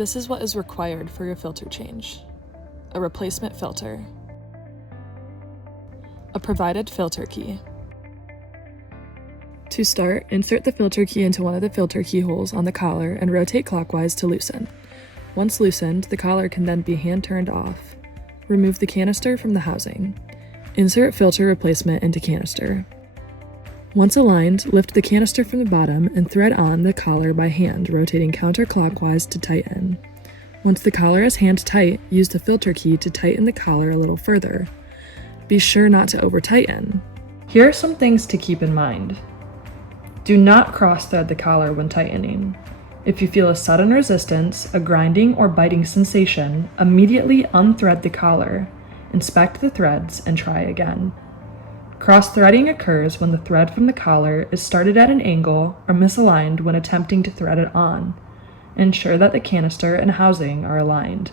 This is what is required for your filter change: a replacement filter, a provided filter key. To start, insert the filter key into one of the filter keyholes on the collar and rotate clockwise to loosen. Once loosened, the collar can then be hand-turned off. Remove the canister from the housing. Insert filter replacement into canister. Once aligned, lift the canister from the bottom and thread on the collar by hand, rotating counterclockwise to tighten. Once the collar is hand tight, use the filter key to tighten the collar a little further. Be sure not to over-tighten. Here are some things to keep in mind. Do not cross-thread the collar when tightening. If you feel a sudden resistance, a grinding or biting sensation, immediately unthread the collar, inspect the threads, and try again. Cross-threading occurs when the thread from the collar is started at an angle or misaligned when attempting to thread it on. Ensure that the canister and housing are aligned.